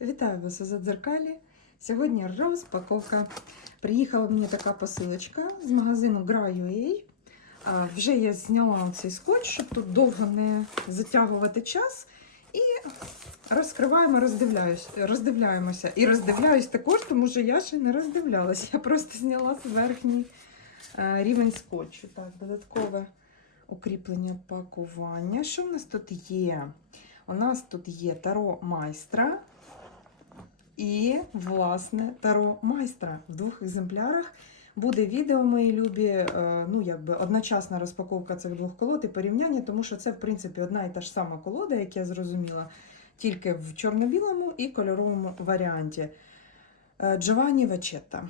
Вітаю вас у Задзеркалі. Сьогодні розпаковка. Приїхала мені така посилочка з магазину Gra.ua. А, Вже я зняла цей скотч, щоб тут довго не затягувати час. І розкриваємо, роздивляємося. І роздивляюсь також, тому що я ще не роздивлялась. Я просто зняла верхній е, рівень скотчу. Так, додаткове укріплення пакування. Що в нас тут є? У нас тут є таро майстра і, власне, таро майстра в двох екземплярах. Буде відео, мої любі, е, ну, якби одночасна розпаковка цих двох колод і порівняння, тому що це, в принципі, одна і та ж сама колода, як я зрозуміла, тільки в чорно-білому і кольоровому варіанті. Е, Джованні Вачетта,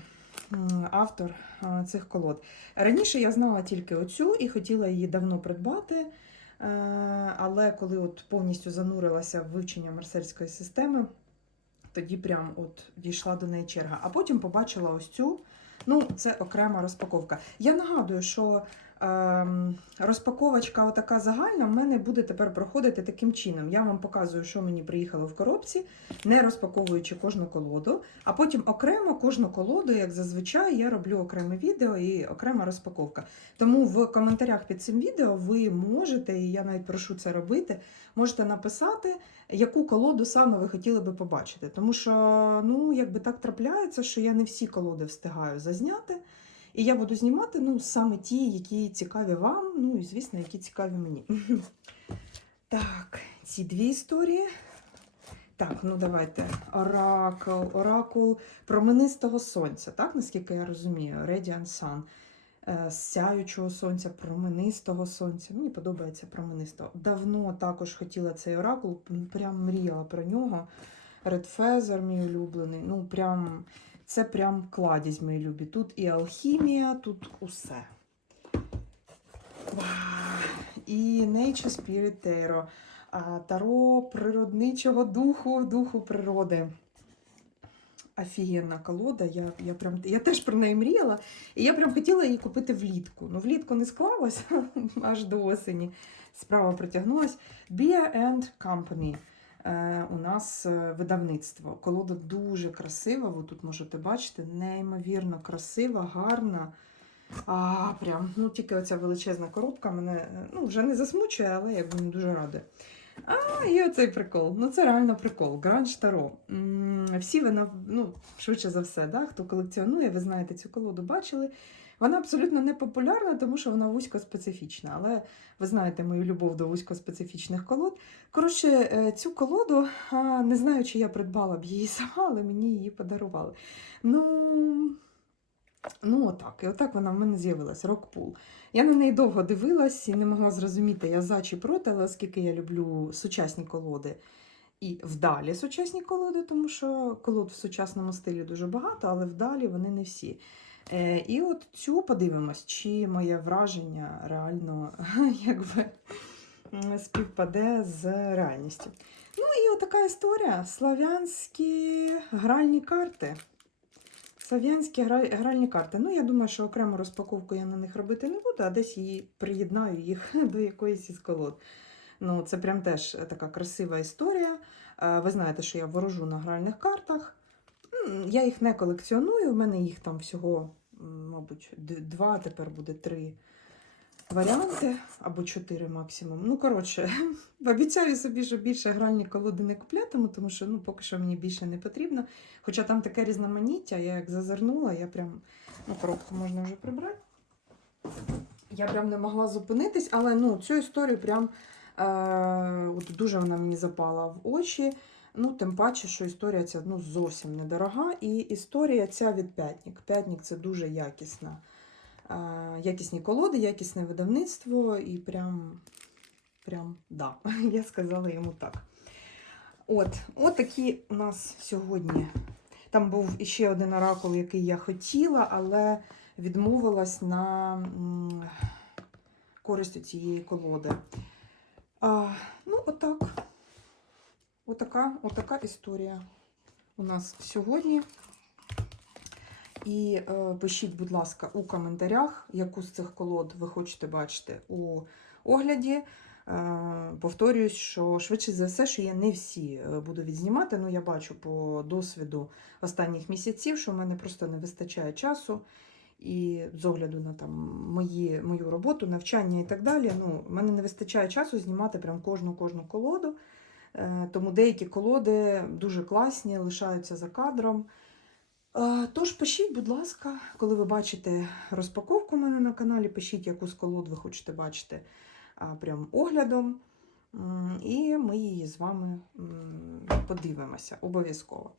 автор е, цих колод. Раніше я знала тільки оцю і хотіла її давно придбати. Але коли от повністю занурилася в вивчення марсельської системи, тоді прям от дійшла до неї черга. А потім побачила ось цю. Ну, це окрема розпаковка. Я нагадую, що розпаковочка отака загальна в мене буде тепер проходити таким чином. Я вам показую, що мені приїхало в коробці, не розпаковуючи кожну колоду, а потім окремо кожну колоду, як зазвичай, я роблю окреме відео і окрема розпаковка. Тому в коментарях під цим відео ви можете, і я навіть прошу це робити, можете написати, яку колоду саме ви хотіли би побачити. Тому що, ну, якби так трапляється, що я не всі колоди встигаю зазняти. І я буду знімати ну, саме ті, які цікаві вам, ну і, звісно, які цікаві мені. Так, ці дві історії. Так, ну давайте. Оракул, оракул променистого сонця, так, наскільки я розумію, Radiant Sun. Е, Сяючого сонця, променистого сонця. Мені подобається променистого. Давно також хотіла цей оракул, прям мріяла про нього. Red Feather, мій улюблений. Ну, прям, це прям кладізь, мої любі. Тут і алхімія, тут усе. І Nature Spirit Tarot. Таро природничого духу, духу природи. Офігенна колода. Я, я, прям, я теж про неї мріяла. І я прям хотіла її купити влітку. Ну, влітку не склалось аж до осені. Справа притягнулась. Beer and Company. Е, у нас е, видавництво. Колода дуже красива. Ви тут можете бачити, неймовірно красива, гарна. А, прям, ну Тільки оця величезна коробка мене е, ну, вже не засмучує, але я не дуже рада. А, і оцей прикол. Ну, це реально прикол. Гранж Таро. Всі ви, ну, швидше за все, да, хто колекціонує, ви знаєте, цю колоду бачили. Вона абсолютно не популярна, тому що вона вузькоспецифічна. Але ви знаєте мою любов до вузькоспецифічних колод. Коротше, е, цю колоду, не знаю, чи я придбала б її сама, але мені її подарували. Ну, ну отак. І отак вона в мене з'явилась, рокпул. Я на неї довго дивилась і не могла зрозуміти, я за чи проти, але оскільки я люблю сучасні колоди і вдалі сучасні колоди, тому що колод в сучасному стилі дуже багато, але вдалі вони не всі. Е, і от цю подивимось, чи моє враження реально якби, співпаде з реальністю. Ну і отака історія: слав'янські гральні карти. Слав'янські гральні карти. Ну, я думаю, що окрему розпаковку я на них робити не буду, а десь її приєднаю їх до якоїсь із колод. Ну, це прям теж така красива історія. Е, Ви знаєте, що я ворожу на гральних картах. Я їх не колекціоную, в мене їх там всього, мабуть, два, тепер буде три варіанти або чотири максимум. Ну, коротше, обіцяю собі, що більше гральні колоди не куплятиму, тому що ну, поки що мені більше не потрібно. Хоча там таке різноманіття, я як зазирнула, я прям, ну, коробку можна вже прибрати. Я прям не могла зупинитись, але ну, цю історію прям е, от дуже вона мені запала в очі. Ну, тим паче, що історія ця ну, зовсім недорога. І історія ця від П'ятнік. П'ятнік це дуже якісна. е, Якісні колоди, якісне видавництво, і прям, прям да, я сказала йому так. От, от такі у нас сьогодні. Там був іще один оракул, який я хотіла, але відмовилась на користь цієї колоди. А, ну, отак. Отака, отака історія у нас сьогодні. І е, пишіть, будь ласка, у коментарях, яку з цих колод ви хочете бачити у огляді. Е, Повторююсь, що швидше за все, що я не всі е, буду відзнімати. Ну, я бачу по досвіду останніх місяців, що в мене просто не вистачає часу. І з огляду на там, мої, мою роботу, навчання і так далі. Ну, в мене не вистачає часу знімати прям кожну кожну колоду. Е, Тому деякі колоди дуже класні, лишаються за кадром. Е, Тож пишіть, будь ласка, коли ви бачите розпаковку у мене на каналі, пишіть, яку з колод ви хочете бачити прям оглядом. І ми її з вами подивимося обов'язково.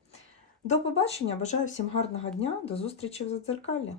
До побачення, бажаю всім гарного дня, до зустрічі в задзеркалі.